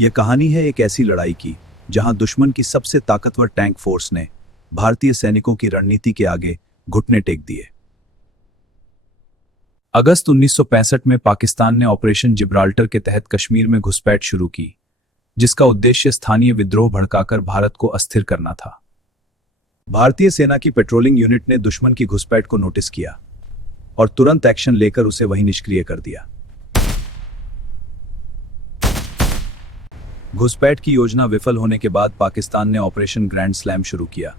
यह कहानी है एक ऐसी लड़ाई की जहां दुश्मन की सबसे ताकतवर टैंक फोर्स ने भारतीय सैनिकों की रणनीति के आगे घुटने टेक दिए। अगस्त 1965 में पाकिस्तान ने ऑपरेशन जिब्राल्टर के तहत कश्मीर में घुसपैठ शुरू की, जिसका उद्देश्य स्थानीय विद्रोह भड़काकर भारत को अस्थिर करना था। भारतीय सेना की पेट्रोलिंग यूनिट ने दुश्मन की घुसपैठ को नोटिस किया और तुरंत एक्शन लेकर उसे वहीं निष्क्रिय कर दिया। घुसपैठ की योजना विफल होने के बाद पाकिस्तान ने ऑपरेशन ग्रैंड स्लैम शुरू किया,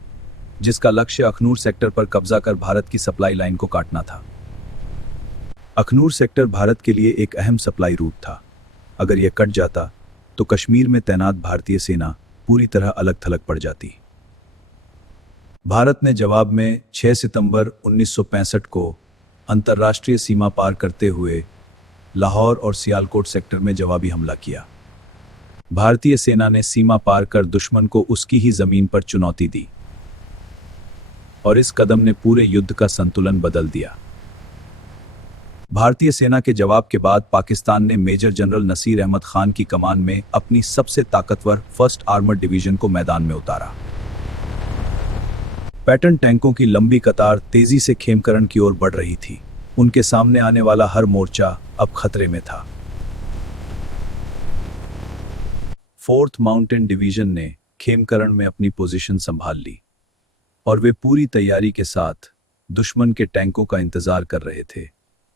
जिसका लक्ष्य अखनूर सेक्टर पर कब्जा कर भारत की सप्लाई लाइन को काटना था। अखनूर सेक्टर भारत के लिए एक अहम सप्लाई रूट था। अगर यह कट जाता तो कश्मीर में तैनात भारतीय सेना पूरी तरह अलग थलग पड़ जाती। भारत ने जवाब में 6 सितंबर 1965 को अंतर्राष्ट्रीय सीमा पार करते हुए लाहौर और सियालकोट सेक्टर में जवाबी हमला किया। भारतीय सेना ने सीमा पार कर दुश्मन को उसकी ही जमीन पर चुनौती दी और इस कदम ने पूरे युद्ध का संतुलन बदल दिया। भारतीय सेना के जवाब के बाद पाकिस्तान ने मेजर जनरल नसीर अहमद खान की कमान में अपनी सबसे ताकतवर फर्स्ट आर्मर्ड डिवीजन को मैदान में उतारा। पैटर्न टैंकों की लंबी कतार तेजी से खेमकरण की ओर बढ़ रही थी। उनके सामने आने वाला हर मोर्चा अब खतरे में था। फोर्थ माउंटेन डिवीजन ने खेमकरण में अपनी पोजीशन संभाल ली और वे पूरी तैयारी के साथ दुश्मन के टैंकों का इंतजार कर रहे थे।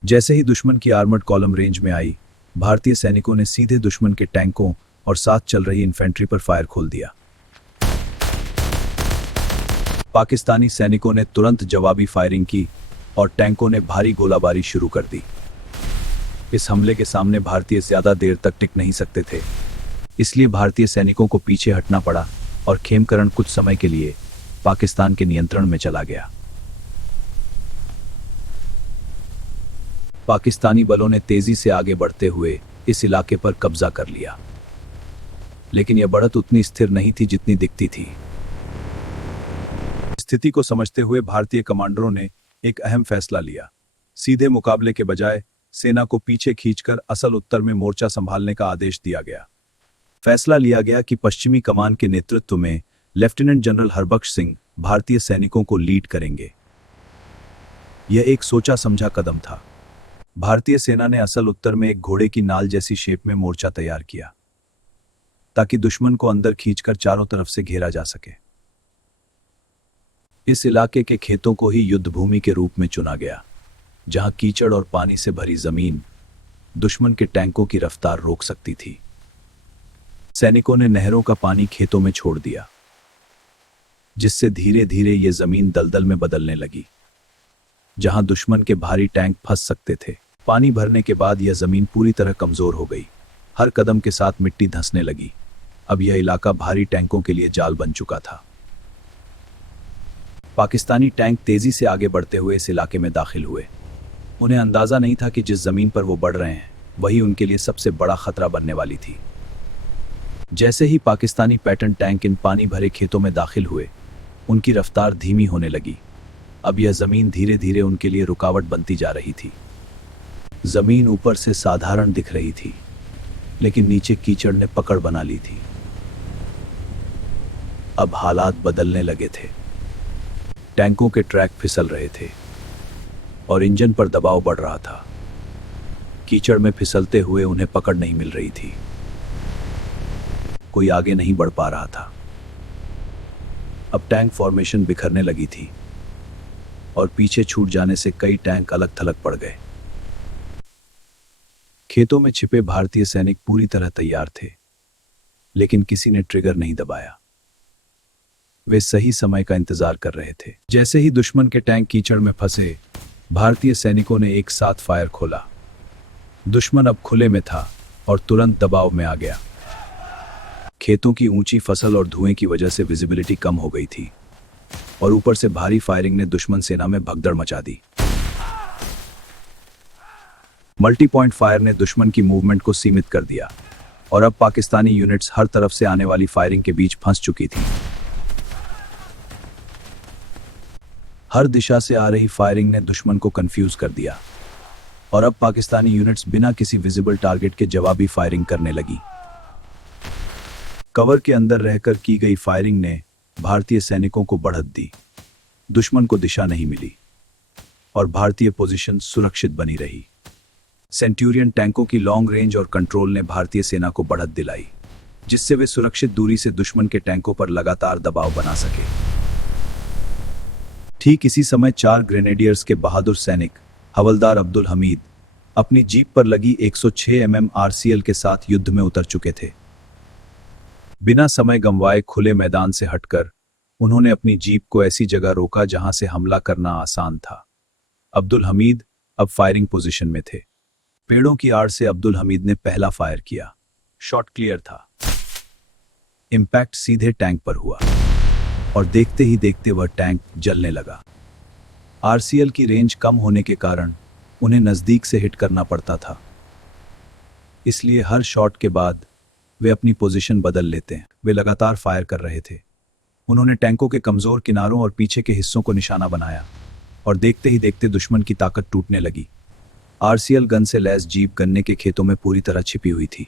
जैसे ही दुश्मन की आर्मर्ड कॉलम रेंज में आई, भारतीय सैनिकों ने सीधे दुश्मन के टैंकों और साथ चल रही इन्फेंट्री पर फायर खोल दिया। पाकिस्तानी सैनिकों ने तुरंत जवाबी फायरिंग की और टैंकों ने भारी गोलाबारी शुरू कर दी। इस हमले के सामने भारतीय ज्यादा देर तक टिक नहीं सकते थे, इसलिए भारतीय सैनिकों को पीछे हटना पड़ा और खेमकरण कुछ समय के लिए पाकिस्तान के नियंत्रण में चला गया। पाकिस्तानी बलों ने तेजी से आगे बढ़ते हुए इस इलाके पर कब्जा कर लिया, लेकिन यह बढ़त उतनी स्थिर नहीं थी जितनी दिखती थी। स्थिति को समझते हुए भारतीय कमांडरों ने एक अहम फैसला लिया। सीधे मुकाबले के बजाय सेना को पीछे खींचकर असल उत्तर में मोर्चा संभालने का आदेश दिया गया। फैसला लिया गया कि पश्चिमी कमान के नेतृत्व में लेफ्टिनेंट जनरल हरबख्श सिंह भारतीय सैनिकों को लीड करेंगे। यह एक सोचा समझा कदम था। भारतीय सेना ने असल उत्तर में एक घोड़े की नाल जैसी शेप में मोर्चा तैयार किया, ताकि दुश्मन को अंदर खींचकर चारों तरफ से घेरा जा सके। इस इलाके के खेतों को ही युद्ध भूमि के रूप में चुना गया, जहां कीचड़ और पानी से भरी जमीन दुश्मन के टैंकों की रफ्तार रोक सकती थी। सैनिकों ने नहरों का पानी खेतों में छोड़ दिया, जिससे धीरे धीरे ये जमीन दलदल में बदलने लगी, जहां दुश्मन के भारी टैंक फंस सकते थे। पानी भरने के बाद यह जमीन पूरी तरह कमजोर हो गई। हर कदम के साथ मिट्टी धंसने लगी। अब यह इलाका भारी टैंकों के लिए जाल बन चुका था। पाकिस्तानी टैंक तेजी से आगे बढ़ते हुए इस इलाके में दाखिल हुए। उन्हें अंदाजा नहीं था कि जिस जमीन पर वो बढ़ रहे हैं वही उनके लिए सबसे बड़ा खतरा बनने वाली थी। जैसे ही पाकिस्तानी पैटर्न टैंक इन पानी भरे खेतों में दाखिल हुए, उनकी रफ्तार धीमी होने लगी। अब यह जमीन धीरे धीरे उनके लिए रुकावट बनती जा रही थी। जमीन ऊपर से साधारण दिख रही थी, लेकिन नीचे कीचड़ ने पकड़ बना ली थी। अब हालात बदलने लगे थे। टैंकों के ट्रैक फिसल रहे थे और इंजन पर दबाव बढ़ रहा था। कीचड़ में फिसलते हुए उन्हें पकड़ नहीं मिल रही थी। कोई आगे नहीं बढ़ पा रहा था। अब टैंक फॉर्मेशन बिखरने लगी थी और पीछे छूट जाने से कई टैंक अलग थलग पड़ गए। खेतों में छिपे भारतीय सैनिक पूरी तरह तैयार थे, लेकिन किसी ने ट्रिगर नहीं दबाया। वे सही समय का इंतजार कर रहे थे। जैसे ही दुश्मन के टैंक कीचड़ में फंसे, भारतीय सैनिकों ने एक साथ फायर खोला। दुश्मन अब खुले में था और तुरंत दबाव में आ गया। खेतों की ऊंची फसल और धुएं की वजह से विजिबिलिटी कम हो गई थी और ऊपर से भारी फायरिंग ने दुश्मन सेना में भगदड़ मचा दी। मल्टी पॉइंट फायर ने दुश्मन की मूवमेंट को सीमित कर दिया और अब पाकिस्तानी यूनिट्स हर तरफ से आने वाली फायरिंग के बीच फंस चुकी थी। हर दिशा से आ रही फायरिंग ने दुश्मन को कंफ्यूज कर दिया और अब पाकिस्तानी यूनिट्स बिना किसी विजिबल टारगेट के जवाबी फायरिंग करने लगी। कवर के अंदर रहकर की गई फायरिंग ने भारतीय सैनिकों को बढ़त दी। दुश्मन को दिशा नहीं मिली और भारतीय पोजीशन सुरक्षित बनी रही। सेंट्यूरियन टैंकों की लॉन्ग रेंज और कंट्रोल ने भारतीय सेना को बढ़त दिलाई, जिससे वे सुरक्षित दूरी से दुश्मन के टैंकों पर लगातार दबाव बना सके। ठीक इसी समय 4 ग्रेनेडियर्स के बहादुर सैनिक हवलदार अब्दुल हमीद अपनी जीप पर लगी 106 mm RCL के साथ युद्ध में उतर चुके थे। बिना समय गंवाए खुले मैदान से हटकर उन्होंने अपनी जीप को ऐसी जगह रोका जहां से हमला करना आसान था। अब्दुल हमीद अब फायरिंग पोजीशन में थे। पेड़ों की आड़ से अब्दुल हमीद ने पहला फायर किया। शॉट क्लियर था। इंपैक्ट सीधे टैंक पर हुआ और देखते ही देखते वह टैंक जलने लगा। RCL की रेंज कम होने के कारण उन्हें नजदीक से हिट करना पड़ता था, इसलिए हर शॉट के बाद वे अपनी पोजीशन बदल लेते हैं। वे लगातार फायर कर रहे थे। उन्होंने टैंकों के कमजोर किनारों और पीछे के हिस्सों को निशाना बनाया और देखते ही देखते दुश्मन की ताकत टूटने लगी। RCL गन से लैस जीप गन्ने के खेतों में पूरी तरह छिपी हुई थी।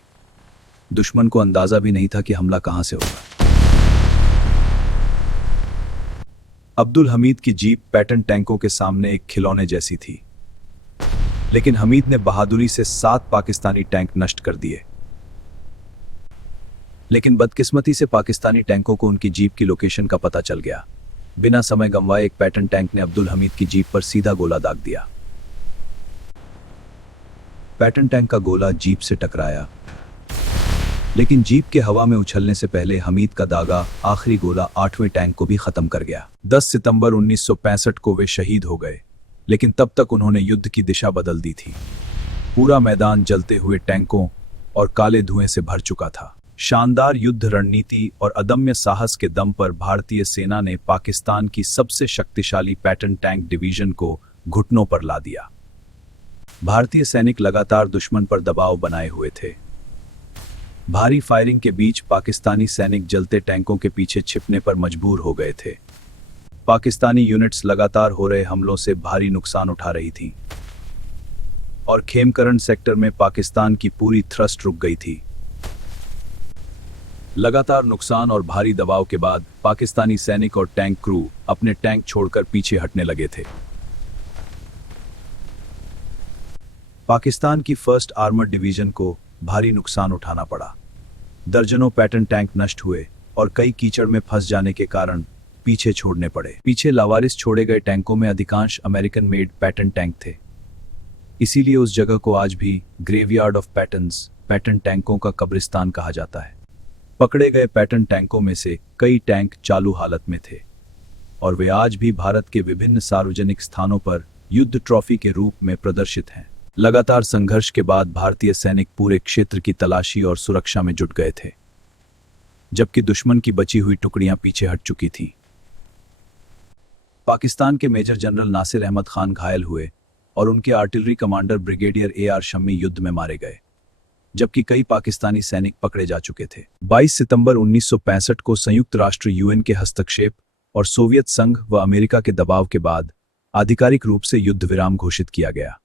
दुश्मन को अंदाजा भी नहीं था कि हमला कहां से होगा। अब्दुल हमीद की जीप पैटर्न टैंकों के सामने एक खिलौने जैसी थी, लेकिन हमीद ने बहादुरी से 7 पाकिस्तानी टैंक नष्ट कर दिए। लेकिन बदकिस्मती से पाकिस्तानी टैंकों को उनकी जीप की लोकेशन का पता चल गया। बिना समय गंवाए एक पैटर्न टैंक ने अब्दुल हमीद की जीप पर सीधा गोला दाग दिया। पैटर्न टैंक का गोला जीप से टकराया, लेकिन जीप के हवा में उछलने से पहले हमीद का दागा आखिरी गोला 8वें टैंक को भी खत्म कर गया। 10 सितंबर 1965 को वे शहीद हो गए, लेकिन तब तक उन्होंने युद्ध की दिशा बदल दी थी। पूरा मैदान जलते हुए टैंकों और काले धुएं से भर चुका था। शानदार युद्ध रणनीति और अदम्य साहस के दम पर भारतीय सेना ने पाकिस्तान की सबसे शक्तिशाली पैटर्न टैंक डिवीजन को घुटनों पर ला दिया। भारतीय सैनिक लगातार दुश्मन पर दबाव बनाए हुए थे। भारी फायरिंग के बीच पाकिस्तानी सैनिक जलते टैंकों के पीछे छिपने पर मजबूर हो गए थे। पाकिस्तानी यूनिट्स लगातार हो रहे हमलों से भारी नुकसान उठा रही थीं और खेमकरण सेक्टर में पाकिस्तान की पूरी थ्रस्ट रुक गई थी। लगातार नुकसान और भारी दबाव के बाद पाकिस्तानी सैनिक और टैंक क्रू अपने टैंक छोड़कर पीछे हटने लगे थे। पाकिस्तान की 1st आर्मर्ड डिवीजन को भारी नुकसान उठाना पड़ा। दर्जनों पैटर्न टैंक नष्ट हुए और कई कीचड़ में फंस जाने के कारण पीछे छोड़ने पड़े। पीछे लावारिस छोड़े गए टैंकों में अधिकांश अमेरिकन मेड पैटर्न टैंक थे। इसीलिए उस जगह को आज भी ग्रेवयार्ड ऑफ पैटर्न्स, पैटर्न टैंकों का कब्रिस्तान कहा जाता है। पकड़े गए पैटर्न टैंकों में से कई टैंक चालू हालत में थे और वे आज भी भारत के विभिन्न सार्वजनिक स्थानों पर युद्ध ट्रॉफी के रूप में प्रदर्शित हैं। लगातार संघर्ष के बाद भारतीय सैनिक पूरे क्षेत्र की तलाशी और सुरक्षा में जुट गए थे, जबकि दुश्मन की बची हुई टुकड़ियां पीछे हट चुकी थीं। पाकिस्तान के मेजर जनरल नासिर अहमद खान घायल हुए और उनके artillery commander brigadier AR Shammi युद्ध में मारे गए, जबकि कई पाकिस्तानी सैनिक पकड़े जा चुके थे। 22 सितंबर 1965 को संयुक्त राष्ट्र UN के हस्तक्षेप और सोवियत संघ व अमेरिका के दबाव के बाद आधिकारिक रूप से युद्ध विराम घोषित किया गया।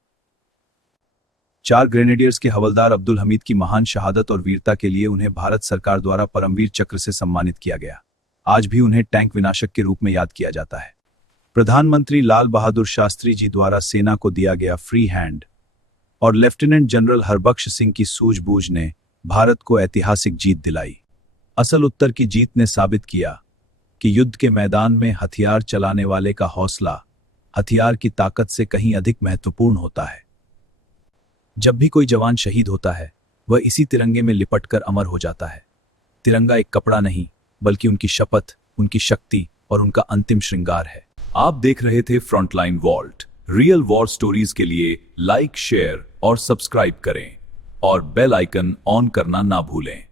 4 ग्रेनेडियर्स के हवलदार अब्दुल हमीद की महान शहादत और वीरता के लिए उन्हें भारत सरकार द्वारा परमवीर चक्र से सम्मानित किया गया। आज भी उन्हें टैंक विनाशक के रूप में याद किया जाता है। प्रधानमंत्री लाल बहादुर शास्त्री जी द्वारा सेना को दिया गया फ्री हैंड और लेफ्टिनेंट जनरल हरबख्श सिंह की सूझबूझ ने भारत को ऐतिहासिक जीत दिलाई। असल उत्तर की जीत ने साबित किया कि युद्ध के मैदान में हथियार चलाने वाले का हौसला हथियार की ताकत से कहीं अधिक महत्वपूर्ण होता है। जब भी कोई जवान शहीद होता है, वह इसी तिरंगे में लिपटकर अमर हो जाता है। तिरंगा एक कपड़ा नहीं, बल्कि उनकी शपथ, उनकी शक्ति और उनका अंतिम श्रृंगार है। आप देख रहे थे Frontline Vault. Real war stories के लिए लाइक, शेयर और सब्सक्राइब करें और बेल आइकन ऑन करना ना भूलें।